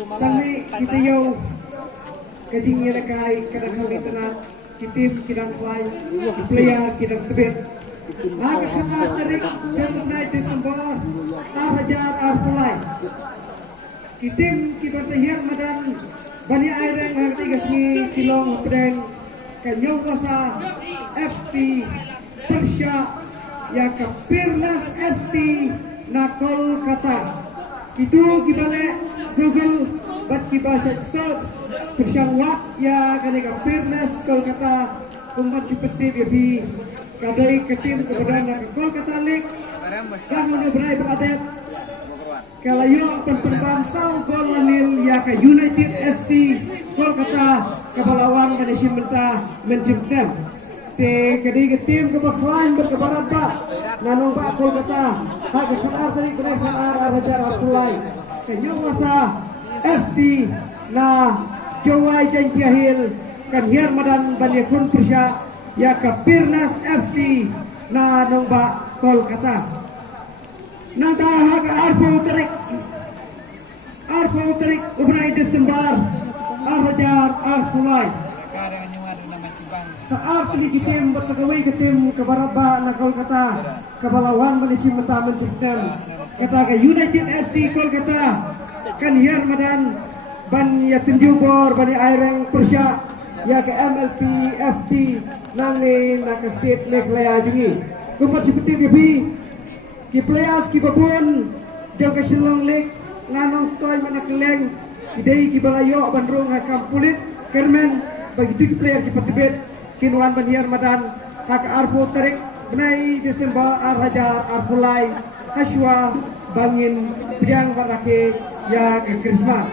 Kami kita yau kajing ngelakay kadang kami tenat kitim kidang fly player kidang tebet. Aga kena tarik jantung naik Desember Hajar Arfulai. Kitim kita sehir madan bani aireng harti gasmi kilong pedeng kanyong rasa FT Persya ya Pirnas FT Nakol kata itu kibalik Google bat kibasa search Persyang wak ya kaneka Pirnas Kolkata kumpat seperti di kadai ketim keberadaan Kolkata League dan menyeberai beradat kalayo penperbangsa gol lanil ya ke United SC Kolkata kebalawan pada mentah menjemput te kadai ketim kebakalan berkebarat pak nanong pak Kolkata hak kebenar tadi kebenar Hajar Arfulai kenyang rasa FC na Jawai Janjahil kan hiar madan banyakun Persya ya ke Pirnas FC na nongba Kolkata nang tahak Arfu Tarik ubrai Desember Hajar Arfulai saat ini kitim bersakawai kitim ke Baraba na Kolkata kebalawan manisi mata menciptam kata ke United FC Kolkata kan hiar madan ban ya tinjubor bani aireng Persya ya ke MLP FT nangi nak state lek laya jungi kumpat seperti bibi ki players ki babun jang ke Shillong Lake nanong toy mana keleng kidai ki balayo bandrung hakam pulit kermen bagi tu player ki patibet kinuan baniar madan hak Arfu Tarik benai Desember Hajar Arfulai Kaswa bangin piang barake ya ke Christmas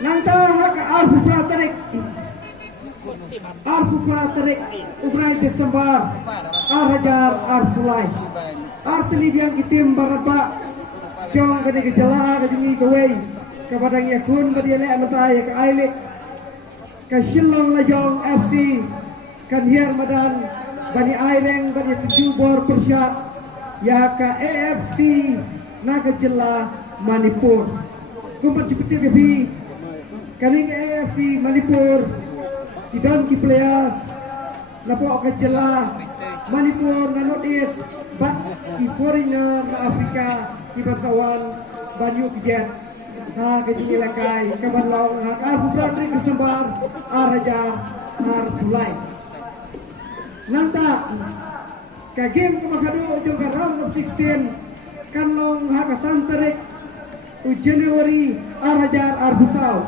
nanta hak Arfu Tarik ubrai Desember Hajar Arfulai artili biang kitim baraba jong kade gejala kajungi kawai kabadang yakun badiale amata ya ke aile ke Shillong Lajong FC kan hiar madan bani aireng bani tujubor Persya ya ke AFC naga jela Manipur kumpat seperti gabi kaning AFC Manipur idon ki players napo ke jela Manipur na North East bat ki foreigner na Afrika ki bangsawan banyu kijet ha kajing ilakai kabanlong ha Arfu Pratri Desember Hajar Arfulai nanta ka game kemakadu juga round of 16 kanlong ha kasantarik u January Hajar Arbusau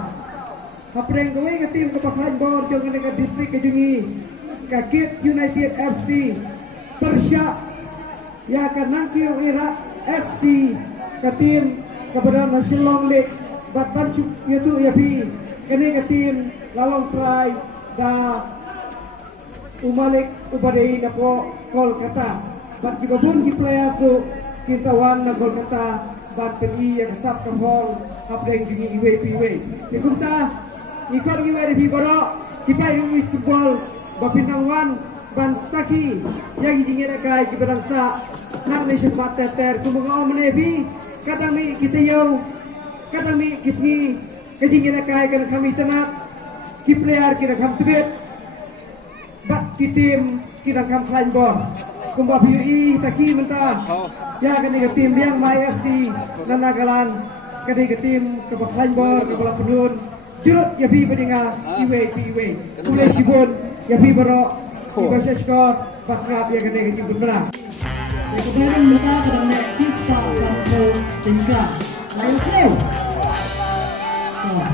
hapreng gawe ka tim kapaklan bor jong nga district kajungi ka Kit United FC Persya ya kanangkiw Iraq FC ka tim keberadaan Shillong Lake batban itu ya bi kene ka tim lalong try da umalik ubadai na po Kolkata bat gibabun ki player tu kintawan na Kolkata bat peni ya kasap ka ball hapreng jungi iwe piwe tikumta ikor giwe di boro kipai rungi football bapinangwan ban saki yang jingira kai kibadang sa nang nation bateter kumunga omenebi kadami kita yau kadami kisni kajingira kai kan kami tenat ki player kira kam tibet bat kitim kira kam flying ball kumba PUI saki mentah ya kan ke tim yang Mai FC nanagalan kan ke tim ke flying ball ke bola penun jurut ya bi bedinga iwe kule sibun ya bi baro Ibasya skor pas ngap ya kan ke jibun menang kemudian mereka sedang naik siswa sampai tingkat lain sel. Oh,